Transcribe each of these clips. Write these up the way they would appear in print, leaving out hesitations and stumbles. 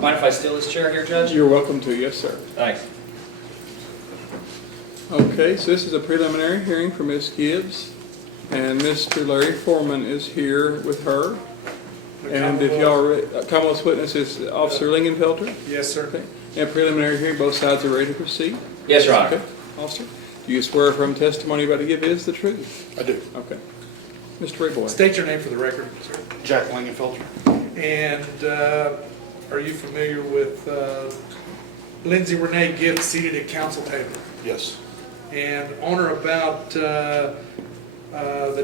Mind if I steal this chair here, Judge? You're welcome to, yes, sir. Thanks. Okay, so this is a preliminary hearing for Ms. Gibbs, and Mr. Larry Forman is here with her. And if y'all, Commonwealth's witness is Officer Lingenfelter? Yes, sir. Okay. And preliminary hearing, both sides are ready to proceed? Yes, Your Honor. Okay, officer, do you swear from testimony you're about to give is the truth? I do. Okay. Mr. Braboy. State your name for the record, sir. Jack Lingenfelter. And are you familiar with Lindsay Renee Gibbs seated at council table? Yes. And on or about the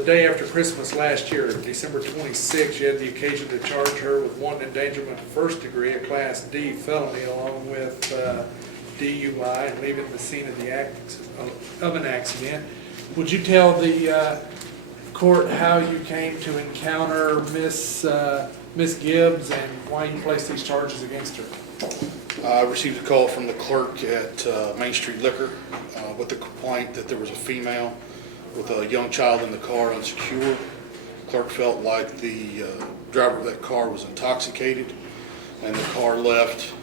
day after Christmas last year, December 26th, you had the occasion to charge her with wanton endangerment first degree, a Class D felony, along with DUI and leaving the scene of an accident. Would you tell the court how you came to encounter Miss Gibbs and why you placed these charges against her? I received a call from the clerk at Main Street Liquor with the complaint that there was a female with a young child in the car unsecure. Clerk felt like the driver of that car was intoxicated, and the car left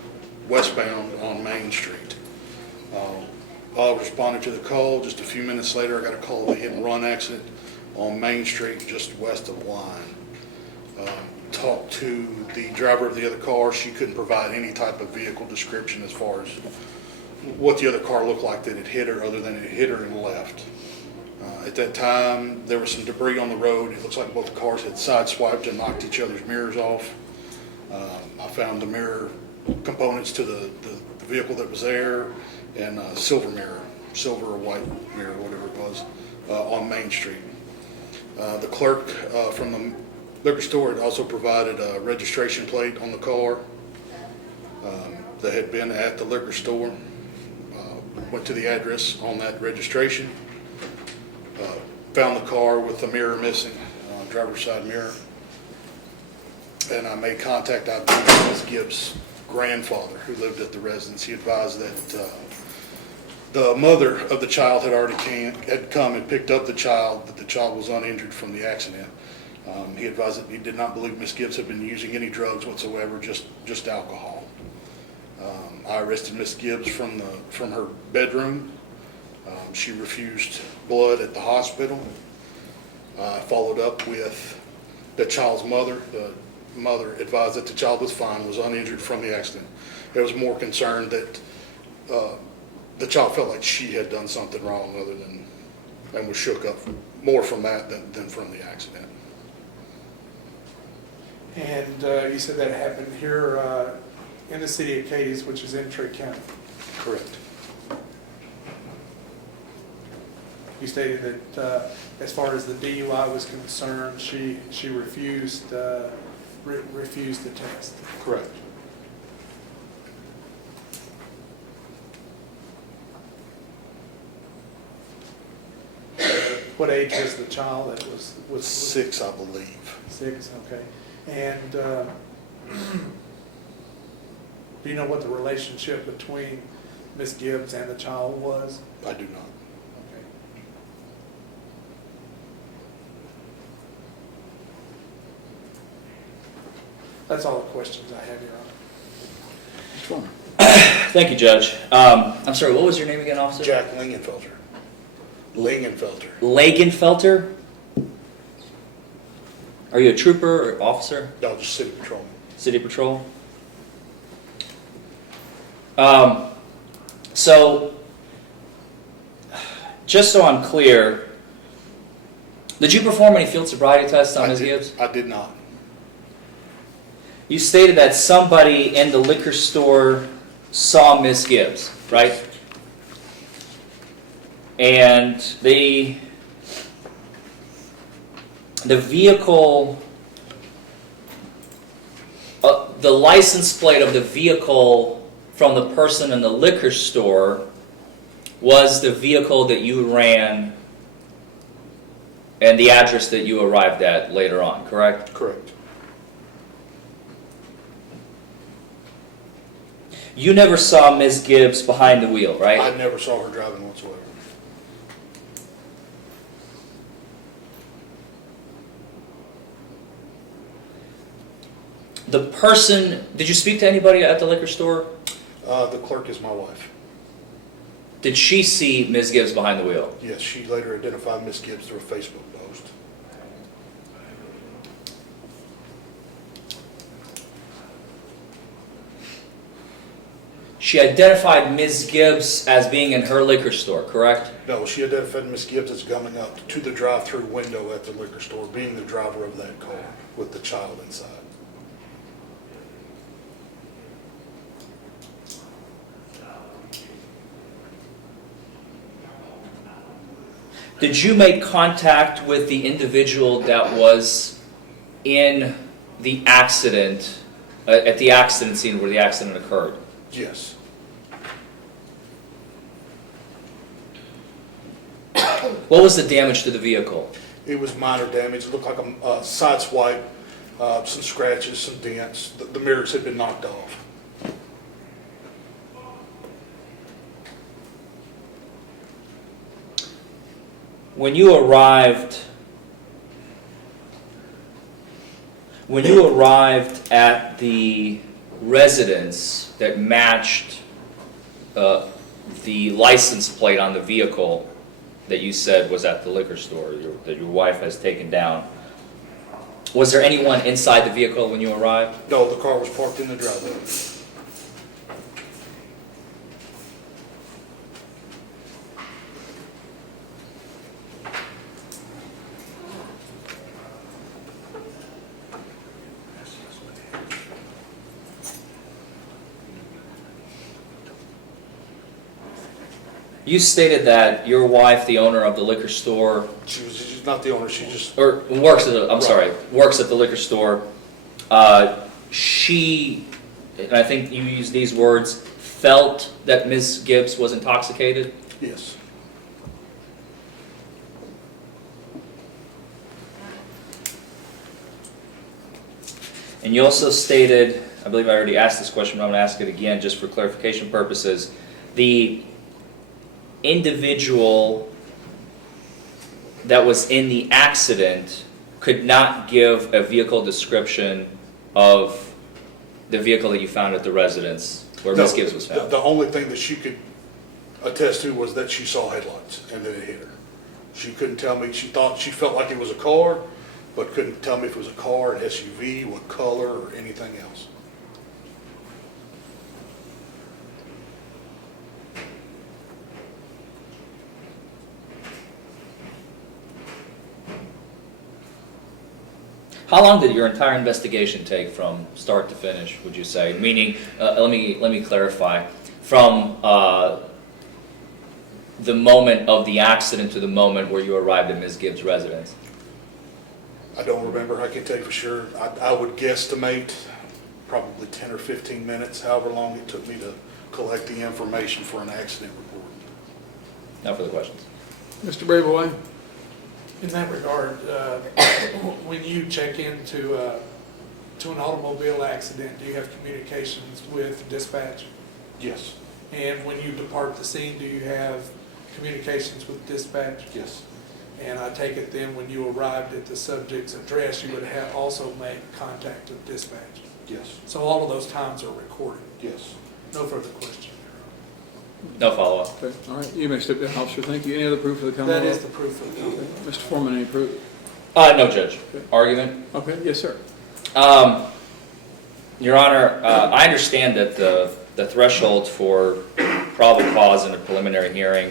westbound on Main Street. I responded to the call. Just a few minutes later, I got a call of a hit and run accident on Main Street just west of the line. Talked to the driver of the other car. She couldn't provide any type of vehicle description as far as what the other car looked like that had hit her, other than it hit her and left. At that time, there was some debris on the road. It looks like both cars had sideswiped and knocked each other's mirrors off. I found the mirror components to the vehicle that was there, and a silver mirror, silver or white mirror, whatever it was, on Main Street. The clerk from the liquor store had also provided a registration plate on the car that had been at the liquor store. Went to the address on that registration. Found the car with the mirror missing, driver's side mirror. And I made contact out with Ms. Gibbs' grandfather who lived at the residence. He advised that the mother of the child had come and picked up the child, that the child was uninjured from the accident. He advised that he did not believe Ms. Gibbs had been using any drugs whatsoever, just alcohol. I arrested Ms. Gibbs from her bedroom. She refused blood at the hospital. I followed up with the child's mother. The mother advised that the child was fine, was uninjured from the accident. It was more concerned that the child felt like she had done something wrong and was shook up more from that than from the accident. And you said that happened here in the city of Cadiz, which is in Trigg County. Correct. You stated that as far as the DUI was concerned, she refused refused the test. Correct. What age was the child that was 6, I believe. 6, okay. And do you know what the relationship between Miss Gibbs and the child was? I do not. Okay. That's all the questions I have, Your Honor. Thank you, Judge. I'm sorry, what was your name again, officer? Jack Lingenfelter. Lingenfelter. Lingenfelter? Are you a trooper or officer? No, just city patrolman. City Patrol? So, just so I'm clear, did you perform any field sobriety tests on Ms. Gibbs? I did not. You stated that somebody in the liquor store saw Ms. Gibbs, right? And the vehicle, the license plate of the vehicle from the person in the liquor store was the vehicle that you ran and the address that you arrived at later on, correct? Correct. You never saw Ms. Gibbs behind the wheel, right? I never saw her driving whatsoever. the person, did you speak to anybody at the liquor store? The clerk is my wife. Did she see Ms. Gibbs behind the wheel? Yes, she later identified Ms. Gibbs through a Facebook post. She identified Ms. Gibbs as being in her liquor store, correct? No, she identified Ms. Gibbs as coming up to the drive-through window at the liquor store, being the driver of that car with the child inside. Did you make contact with the individual that was in the accident, at the accident scene where the accident occurred? Yes. What was the damage to the vehicle? It was minor damage. It looked like a side swipe, some scratches, some dents. The mirrors had been knocked off. When you arrived at the residence that matched the license plate on the vehicle that you said was at the liquor store, that your wife has taken down, was there anyone inside the vehicle when you arrived? No, the car was parked in the driveway. You stated that your wife, the owner of the liquor store, She's not the owner. She just or works at Right. works at the liquor store. She, and I think you used these words, felt that Ms. Gibbs was intoxicated. yes. And you also stated, I believe I already asked this question, but I'm going to ask it again just for clarification purposes. The individual that was in the accident could not give a vehicle description of the vehicle that you found at the residence where Ms. Gibbs was found. The only thing that she could attest to was that she saw headlights and that it hit her. She couldn't tell me. She felt like it was a car, but couldn't tell me if it was a car, an SUV, what color, or anything else. How long did your entire investigation take from start to finish, would you say? Meaning, let me clarify, from the moment of the accident to the moment where you arrived at Ms. Gibbs' residence? I don't remember. I can tell you for sure. I would guesstimate probably 10 or 15 minutes, however long it took me to collect the information for an accident report. No further questions. Mr. Braboy? In that regard, when you check into to an automobile accident, do you have communications with dispatch? Yes. And when you depart the scene, do you have communications with dispatch? Yes. And I take it then when you arrived at the subject's address, you would have also made contact with dispatch. Yes. So all of those times are recorded. Yes. No further question. No follow-up. Okay, all right, you may step down, officer. Thank you. Any other proof of the Commonwealth? That is the proof of the Okay. Mr. Forman, any proof? No, Judge. Okay. Argument? Okay, yes, sir. Your Honor, I understand that the threshold for probable cause in a preliminary hearing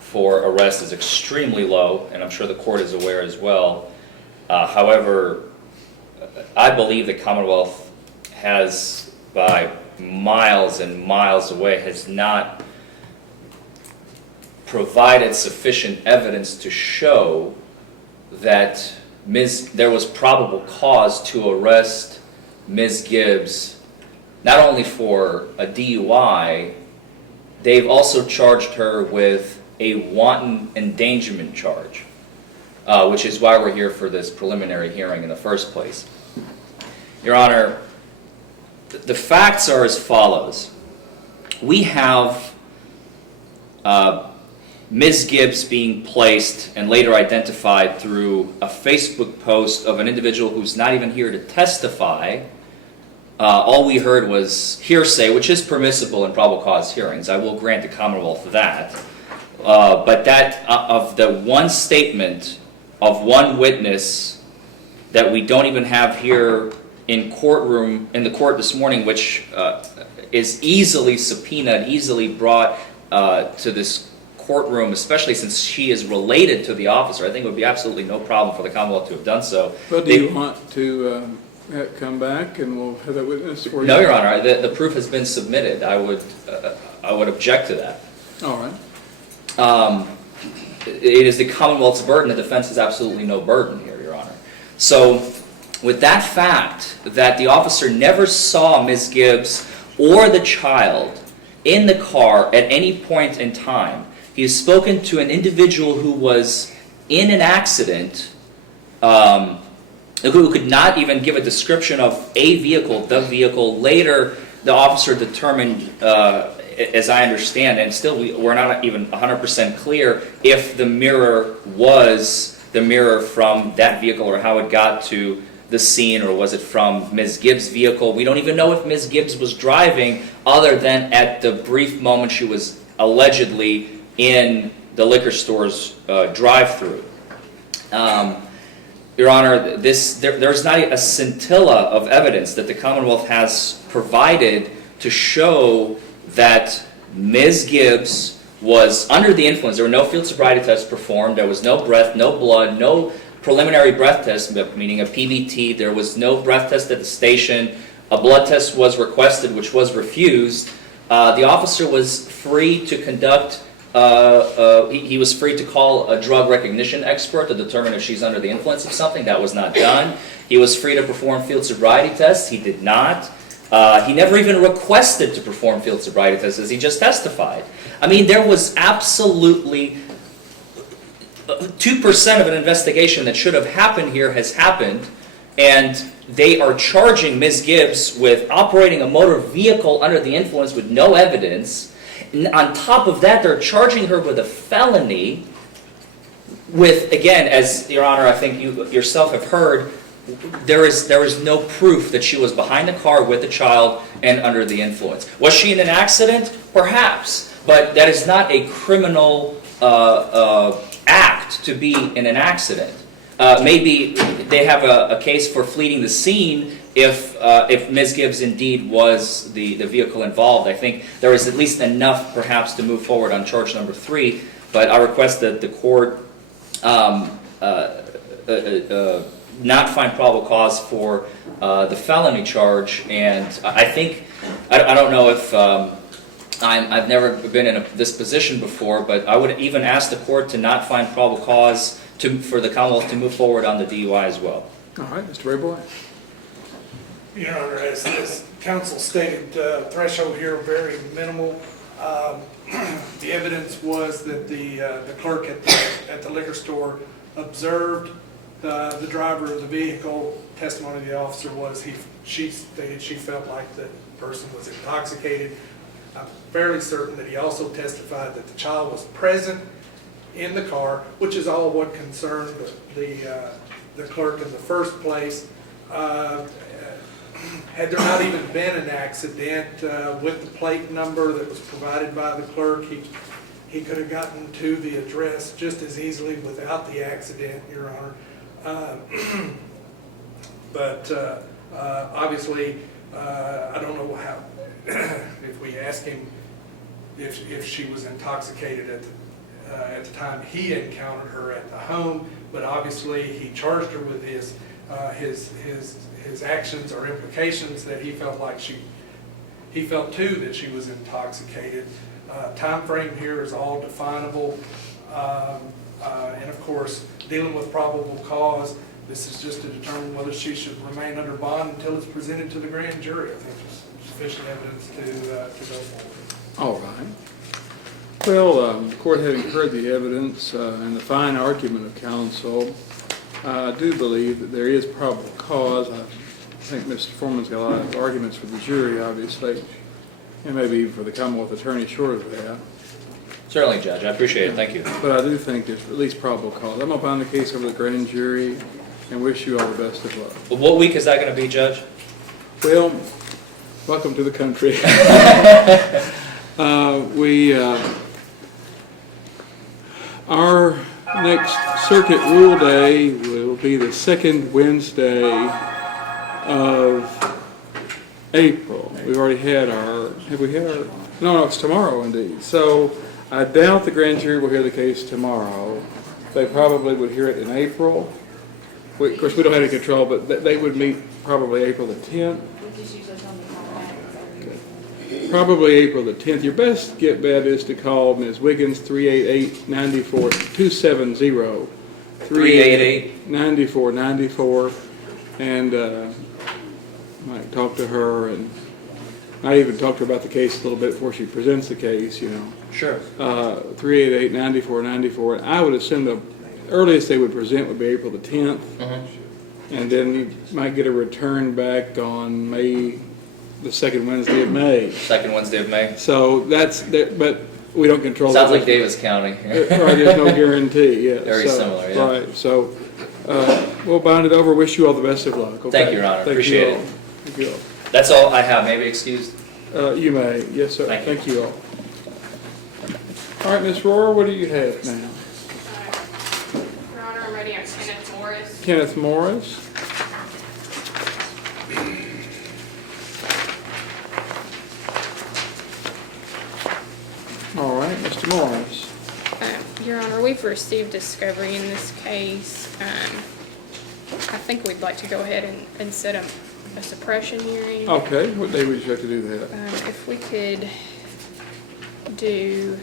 for arrest is extremely low, and I'm sure the court is aware as well. However, I believe the Commonwealth has, by miles and miles away, has not provided sufficient evidence to show that there was probable cause to arrest Ms. Gibbs, not only for a DUI, they've also charged her with a wanton endangerment charge, which is why we're here for this preliminary hearing in the first place. Your Honor, the facts are as follows. We have Ms. Gibbs being placed and later identified through a Facebook post of an individual who's not even here to testify All we heard was hearsay, which is permissible in probable cause hearings. I will grant the Commonwealth that. But that, of the one statement of one witness that we don't even have here in the court this morning, which is easily subpoenaed, easily brought to this courtroom, especially since she is related to the officer, I think it would be absolutely no problem for the Commonwealth to have done so. Well, do you want to come back and we'll have that witness for you? No, Your Honor, the proof has been submitted. I would object to that. All right. It is the Commonwealth's burden. The defense has absolutely no burden here, Your Honor. So, with that fact that the officer never saw Ms. Gibbs or the child in the car at any point in time, he has spoken to an individual who was in an accident, who could not even give a description of a vehicle, the vehicle. Later, the officer determined, as I understand, and still we're not even 100% clear if the mirror was the mirror from that vehicle or how it got to the scene, or was it from Ms. Gibbs' vehicle. We don't even know if Ms. Gibbs was driving, other than at the brief moment she was allegedly in the liquor store's drive-through. Your Honor, there's not a scintilla of evidence that the Commonwealth has provided to show that Ms. Gibbs was under the influence. There were no field sobriety tests performed. There was no breath, no blood, no preliminary breath test, meaning a PBT. There was no breath test at the station. A blood test was requested, which was refused. The officer was free to conduct, he was free to call a drug recognition expert to determine if she's under the influence of something. That was not done. He was free to perform field sobriety tests. He did not. He never even requested to perform field sobriety tests, as he just testified. I mean, there was absolutely 2% of an investigation that should have happened here has happened, and they are charging Ms. Gibbs with operating a motor vehicle under the influence with no evidence. On top of that, they're charging her with a felony with, again, as Your Honor, I think you yourself have heard, there is no proof that she was behind the car with the child and under the influence. Was she in an accident? Perhaps, but that is not a criminal act to be in an accident. Maybe they have a case for fleeing the scene if Ms. Gibbs indeed was the vehicle involved. I think there is at least enough perhaps to move forward on charge number 3, but I request that the court not find probable cause for the felony charge. And I think, I don't know if, I've never been in this position before, but I would even ask the court to not find probable cause for the Commonwealth to move forward on the DUI as well. All right, Mr. Braboy. Your Honor, as counsel stated, threshold here very minimal. The evidence was that the clerk at the liquor store observed the driver of the vehicle. Testimony of the officer was she stated she felt like the person was intoxicated. I'm fairly certain that he also testified that the child was present in the car, which is all what concerned the clerk in the first place. Had there not even been an accident with the plate number that was provided by the clerk, he could have gotten to the address just as easily without the accident, Your Honor. But obviously, I don't know how, if we ask him if she was intoxicated at the time he encountered her at the home, but obviously he charged her with his actions or implications that he felt like he felt too that she was intoxicated. Time frame here is all definable, and of course dealing with probable cause, this is just to determine whether she should remain under bond until it's presented to the grand jury. I think there's sufficient evidence to go forward. All right. Well, the court having heard the evidence and the fine argument of counsel, I do believe that there is probable cause. I think Mr. Forman's got a lot of arguments for the jury, obviously, and maybe even for the Commonwealth attorney short of that. Certainly, Judge. I appreciate it. Thank you. But I do think there's at least probable cause. I'm going to bind the case over to the grand jury and wish you all the best of luck. What week is that going to be, Judge? Well, welcome to the country. Our next circuit rule day will be the second Wednesday of April. We've already had have we had our, no, it's tomorrow indeed. So I doubt the grand jury will hear the case tomorrow. They probably would hear it in April. Of course, we don't have any control, but they would meet probably April the 10th. Probably April the 10th. Your best bet is to call Ms. Wiggins, 388-94-270. 388-94-94, and might talk to her, and might even talk to her about the case a little bit before she presents the case, you know. Sure. 388-94-94. I would assume the earliest they would present would be April the 10th. Mm-hmm. And then you might get a return back on the second Wednesday of May. Second Wednesday of May. So but we don't control that. Sounds like Davis County. Right, there's no guarantee, yeah. Very similar, yeah. Right, so we'll bind it over, wish you all the best of luck, okay? Thank you, Your Honor. Appreciate it. Thank you all. That's all I have. May I be excused? You may, yes, sir. Thank you. Thank you all. All right, Ms. Rohr, what do you have now? Your Honor, I'm ready on Kenneth Morris. Kenneth Morris. All right, Mr. Morris. Your Honor, we've received discovery in this case. I think we'd like to go ahead and set a suppression hearing. Okay, what day would you like to do that? If we could do